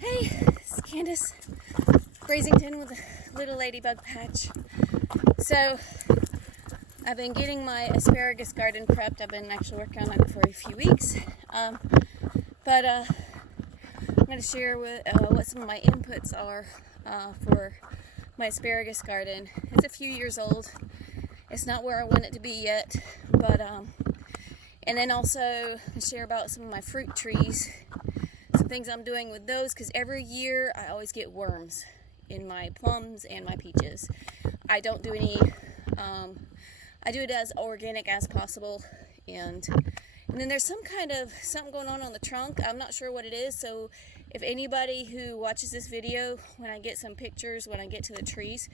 Hey, this is Candace Brazington with a little ladybug patch. So, I've been getting my asparagus garden prepped. I've been actually working on it for a few weeks. I'm going to share what some of my inputs are for my asparagus garden. It's a few years old. It's not where I want it to be yet, but and then also share about some of my fruit trees. Some things I'm doing with those, because every year I always get worms in my plums and my peaches. I don't do any, I do it as organic as possible, and then there's something going on the trunk. I'm not sure what it is, so if anybody who watches this video, when I get some pictures, when I get to the trees,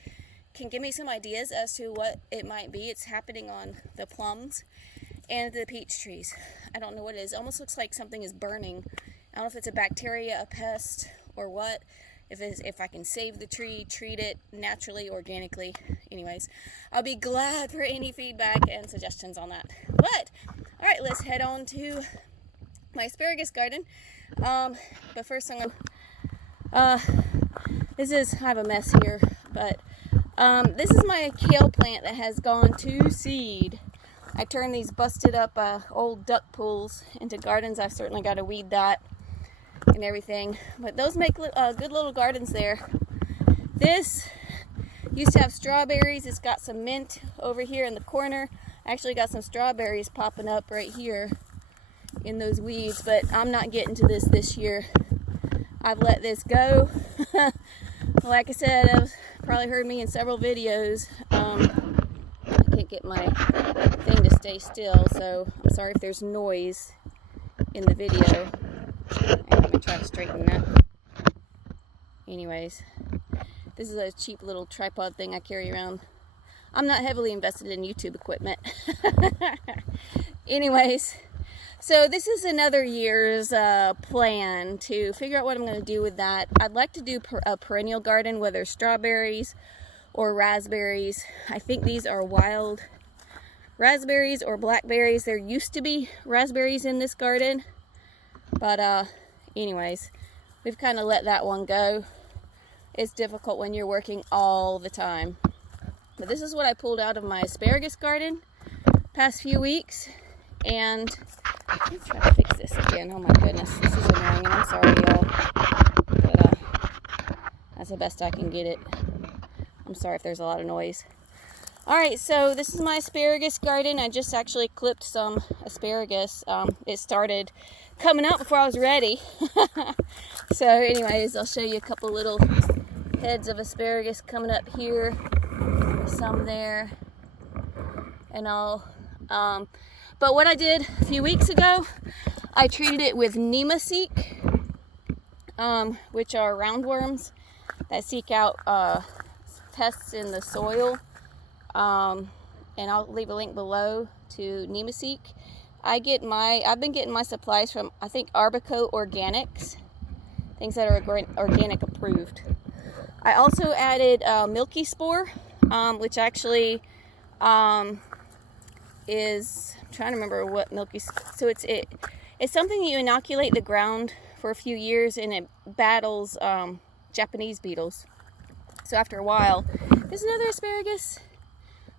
can give me some ideas as to what it might be. It's happening on the plums and the peach trees. I don't know what it is. It almost looks like something is burning. I don't know if it's a bacteria, a pest, or what. If I can save the tree, treat it naturally, organically. Anyways, I'll be glad for any feedback and suggestions on that. But, alright, let's head on to my asparagus garden. But first I'm going to, I have a mess here, but this is my kale plant that has gone to seed. I turned these busted up old duck pools into gardens. I've certainly got to weed that and everything, but those make good little gardens there. This used to have strawberries. It's got some mint over here in the corner. I actually got some strawberries popping up right here in those weeds, but I'm not getting to this year. I've let this go. Like I said, I've probably heard me in several videos. I can't get my thing to stay still, so I'm sorry if there's noise in the video. I'm going to try to straighten that. Anyways, this is a cheap little tripod thing I carry around. I'm not heavily invested in YouTube equipment. Anyways, so this is another year's plan to figure out what I'm going to do with that. I'd like to do a perennial garden, whether strawberries or raspberries. I think these are wild raspberries or blackberries. There used to be raspberries in this garden, but anyways, we've kind of let that one go. It's difficult when you're working all the time. But this is what I pulled out of my asparagus garden past few weeks, and let's try to fix this again. Oh my goodness, this is annoying, and I'm sorry y'all, but that's the best I can get it. I'm sorry if there's a lot of noise. Alright, so this is my asparagus garden. I just actually clipped some asparagus. It started coming out before I was ready. So anyways, I'll show you a couple little heads of asparagus coming up here. Some there. And all. But what I did a few weeks ago, I treated it with NemaSeek, which are roundworms that seek out pests in the soil. And I'll leave a link below to NemaSeek. I've been getting my supplies from, I think, Arbico-Organics, things that are organic approved. I also added Milky Spore, which actually is, I'm trying to remember what so it's something you inoculate the ground for a few years, and it battles Japanese beetles. So after a while, there's another asparagus.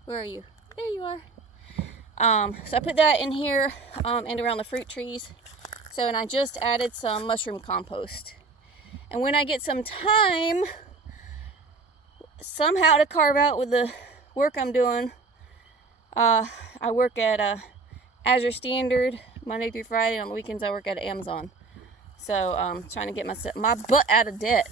Where are you? There you are. So I put that in here and around the fruit trees. So, and I just added some mushroom compost. And when I get some time somehow to carve out with the work I'm doing, I work at Azure Standard Monday through Friday. On the weekends I work at Amazon. So trying to get my butt out of debt.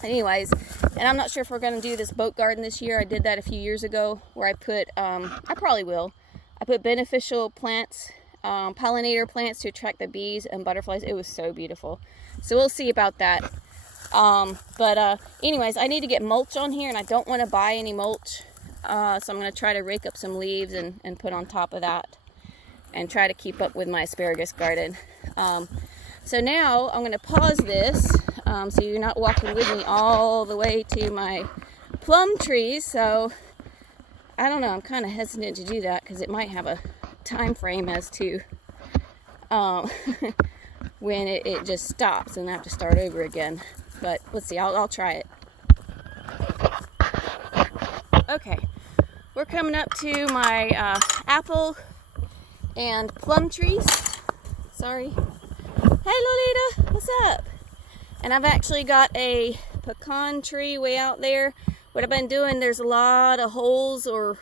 Anyways, and I'm not sure if we're going to do this boat garden this year. I did that a few years ago, where I put, I probably will. I put beneficial plants, pollinator plants to attract the bees and butterflies. It was so beautiful. So we'll see about that. Anyways, I need to get mulch on here, and I don't want to buy any mulch. So I'm going to try to rake up some leaves and put on top of that, and try to keep up with my asparagus garden. So now I'm going to pause this, so you're not walking with me all the way to my plum trees. So I don't know, I'm kind of hesitant to do that because it might have a time frame as to when it just stops and I have to start over again. But let's see, I'll try it. Okay, we're coming up to my apple and plum trees. Sorry. Hey Lolita, what's up? And I've actually got a pecan tree way out there. What I've been doing, there's a lot of holes, or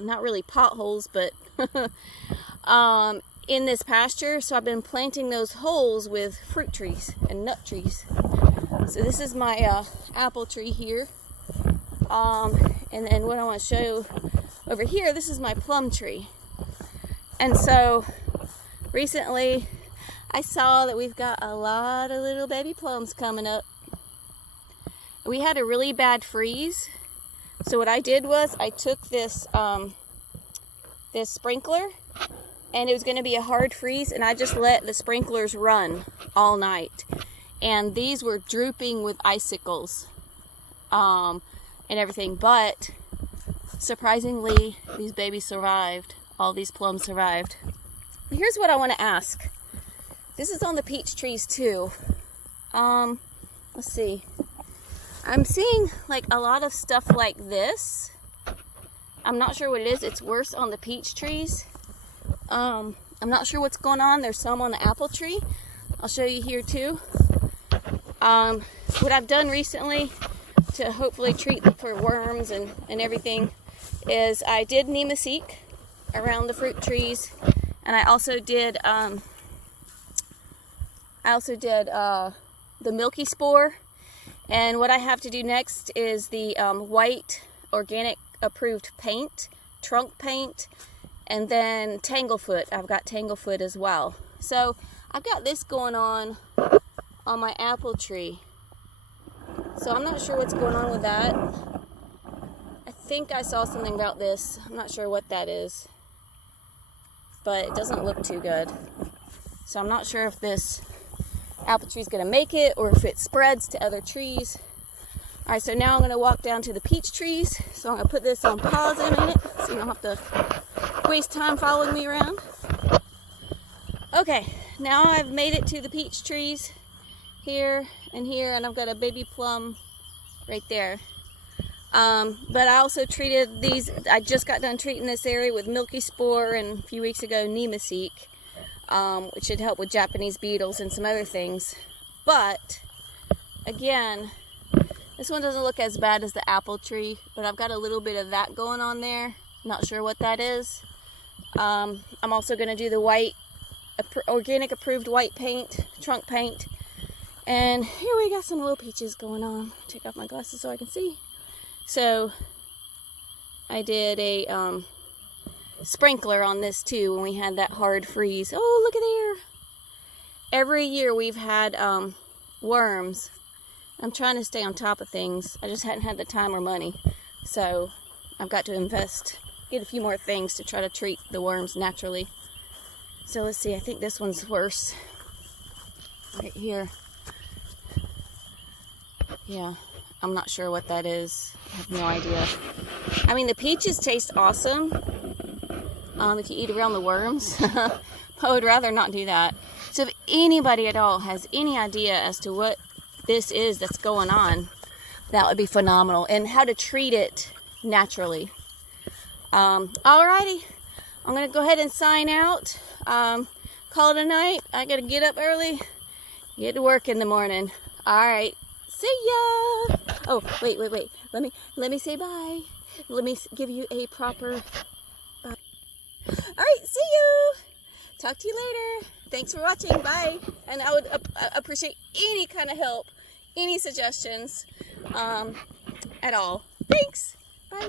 not really potholes, but in this pasture. So I've been planting those holes with fruit trees and nut trees. So this is my apple tree here. And then what I want to show you over here, this is my plum tree. And so recently I saw that we've got a lot of little baby plums coming up. We had a really bad freeze. So what I did was I took this this sprinkler, and it was going to be a hard freeze, and I just let the sprinklers run all night. And these were drooping with icicles and everything, but surprisingly these babies survived. All these plums survived. Here's what I want to ask. This is on the peach trees too. Let's see. I'm seeing like a lot of stuff like this. I'm not sure what it is. It's worse on the peach trees. I'm not sure what's going on. There's some on the apple tree. I'll show you here too. What I've done recently to hopefully treat them for worms and everything is I did NemaSeek around the fruit trees, and I also did the Milky Spore. And what I have to do next is the white organic approved paint, trunk paint, and then tanglefoot. I've got tanglefoot as well. So I've got this going on my apple tree. So I'm not sure what's going on with that. I think I saw something about this. I'm not sure what that is, but it doesn't look too good. So I'm not sure if this apple tree is going to make it or if it spreads to other trees. All right, so now I'm going to walk down to the peach trees. So I'm going to put this on pause in a minute so you don't have to waste time following me around. Okay, now I've made it to the peach trees here and here, and I've got a baby plum right there. But I also treated these, I just got done treating this area with Milky Spore, and a few weeks ago NemaSeek, which should help with Japanese beetles and some other things. But again, this one doesn't look as bad as the apple tree, but I've got a little bit of that going on there. Not sure what that is. I'm also going to do the white, organic approved white paint, trunk paint. And here we got some little peaches going on. Take off my glasses so I can see. So I did a sprinkler on this too when we had that hard freeze. Oh, look at there. Every year we've had worms. I'm trying to stay on top of things. I just hadn't had the time or money. So I've got to invest, get a few more things to try to treat the worms naturally. So let's see, I think this one's worse. Right here. Yeah, I'm not sure what that is. I have no idea. I mean, the peaches taste awesome if you eat around the worms. I would rather not do that. So if anybody at all has any idea as to what this is that's going on, that would be phenomenal. And how to treat it naturally. Alrighty, I'm going to go ahead and sign out. Call it a night. I got to get up early, get to work in the morning. Alright. See ya! Oh, wait. Let me say bye. Let me give you a proper bye. Alright, see you! Talk to you later. Thanks for watching. Bye. And I would appreciate any kind of help, any suggestions at all. Thanks. Bye.